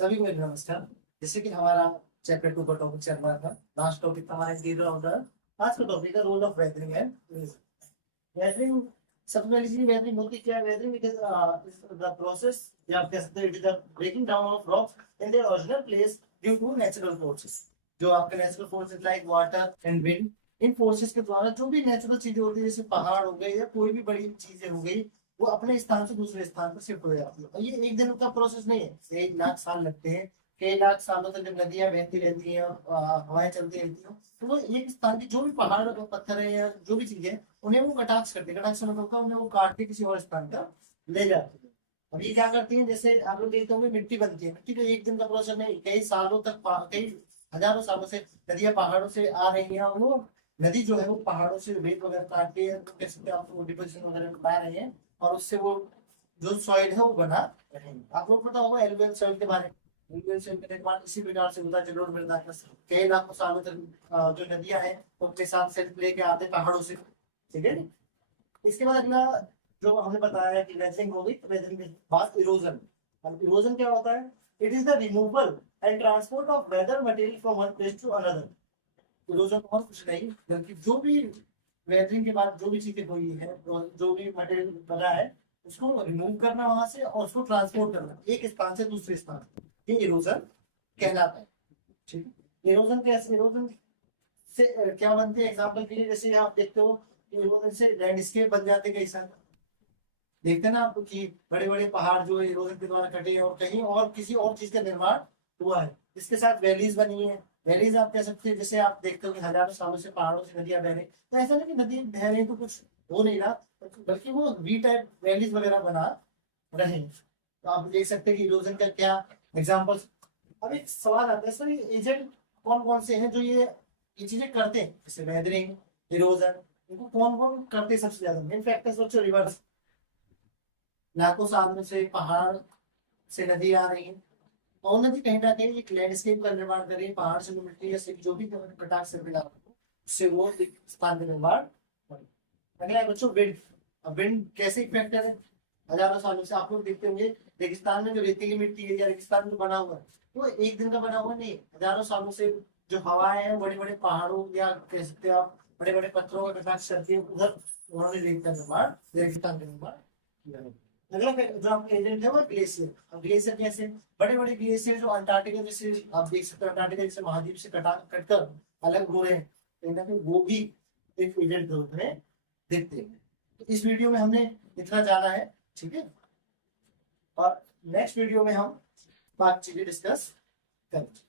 सभी को मेरा नमस्कार। जैसे कि हमारा चैप्टर 2 का टॉपिक चल रहा था, लास्ट टॉपिक था हमारा इंटीरियर ऑफ द। आज का टॉपिक है role of weathering and weathering. सबसे पहली चीज वेदरिंग होती क्या है? Weathering it is the process, या आप कह सकते हैं it is the breaking down of rocks in their original place due to natural forces. जो आपके natural forces like water and wind, इन फोर्सेस के द्वारा जो भी नेचुरल चीजें होती है जैसे पहाड़ हो गए या कोई भी बड़ी चीजें हो गई, वो अपने स्थान से दूसरे स्थान पर शिफ्ट हो जाती है। और ये एक दिन का प्रोसेस नहीं है, 1 लाख साल लगते हैं। कई लाख सालों तक जब नदियां बहती रहती हैं और हवाएं चलती रहती हैं, तो वो एक स्थान की जो भी पहाड़ और पत्थर है या जो भी चीजें हैं, उन्हें वो कटाक्ष करते हैं। कटाक्ष मतलब होता है उन्हें वो काट के किसी और स्थान पर ले जाती है। अब ये क्या करती है, जैसे आप लोग देखते होंगे मिट्टी बनती है। मिट्टी तो एक दिन का प्रोसेस नहीं, कई सालों तक, कई हजारों सालों से नदियां पहाड़ों से आ रही हैं, और वो नदी जो है वो पहाड़ों से रेत वगैरह काट के कह सकते हैं आप डिपोजिशन वगैरह बना रही है, और उससे वो जो सॉइल है वो बना रहेंगे। आप लोग पता होगा एलुवियल सॉइल के बारे में। एलुवियल सॉइल का निर्माण इसी प्रकार से होता है, जलोढ़ मृदा का। कई लाखों सालों तक जो नदियां हैं वो अपने साथ सेल्फ लेके आते हैं पहाड़ों से। ठीक है। इसके बाद अगला जो हमें बताया है कि वेदरिंग हो गई, तो वेदरिंग के बाद इरोजन। अब इरोजन क्या होता है? It is the removal and transport of weather material from one place to another. Erosion और कुछ नहीं बल्कि जो भी वेदरिंग के बाद जो भी चीजें हुई है, जो भी मटेरियल बना है, उसको रिमूव करना वहां से और उसको ट्रांसपोर्ट करना एक स्थान से दूसरे स्थान, ये इरोजन कहलाता है। ठीक है। इरोजन कैसे? इरोजन से क्या बनते हैं? एग्जाम्पल के लिए जैसे आप देखते हो इरोजन से लैंडस्केप बन जाते हैं। कई सारे देखते हैं ना आप कि बड़े बड़े पहाड़ जो इरोजन के द्वारा कटे हैं और कहीं और किसी और चीज का निर्माण हुआ है। इसके साथ वैलीज बनी है। वैलीज आप कह सकते हैं, जैसे आप देखते हो कि हजारों सालों से पहाड़ों से नदियां बह रही, तो ऐसा नहीं कि नदी बह रही तो कुछ हो नहीं रहा, बल्कि वो वी टाइप वैलीज वगैरह बना रहे हैं। तो आप देख सकते हैं कि इरोजन का क्या एग्जाम्पल्स। अब एक सवाल आता है, सर ये एजेंट कौन कौन से हैं जो ये चीजें करते हैं, जैसे वेदरिंग, इरोजन, इनको कौन कौन करते हैं सबसे ज्यादा? मेन फैक्टर्स बच्चों रिवर्स। लाखों सालों से पहाड़ से नदी आ रही है, और नदी कहीं ना कहीं एक लैंडस्केप का निर्माण कर रही है। पहाड़ से जो मिट्टी या सिर्फ जो भी कटाक्ष से मिला उससे वो एक स्थान का निर्माण कर रही है। अगला है बच्चों विंड। अब विंड कैसे इफेक्टर है? हजारों सालों से आप लोग देखते होंगे रेगिस्तान में जो रेतीली मिट्टी है या रेगिस्तान में बना हुआ है, वो एक दिन का बना हुआ नहीं, हजारों सालों से जो हवाएं हैं बड़े बड़े पहाड़ों या कह सकते हो आप बड़े बड़े पत्थरों का कटाक्ष करती है, उधर उन्होंने रेत का निर्माण, रेगिस्तान का निर्माण किया है। अगला जो आपका एजेंट है वो ग्लेशियर। अब ग्लेशियर कैसे? बड़े बड़े ग्लेशियर जो अंटार्कटिका जैसे आप देख सकते हो, अंटार्कटिका जैसे महाद्वीप से कटकर अलग हो रहे हैं, कहीं ना कहीं वो भी एक एजेंट के रूप में देखते हैं। तो इस वीडियो में हमने इतना जाना है। ठीक है। और नेक्स्ट वीडियो में हम बाकी चीजें डिस्कस करेंगे।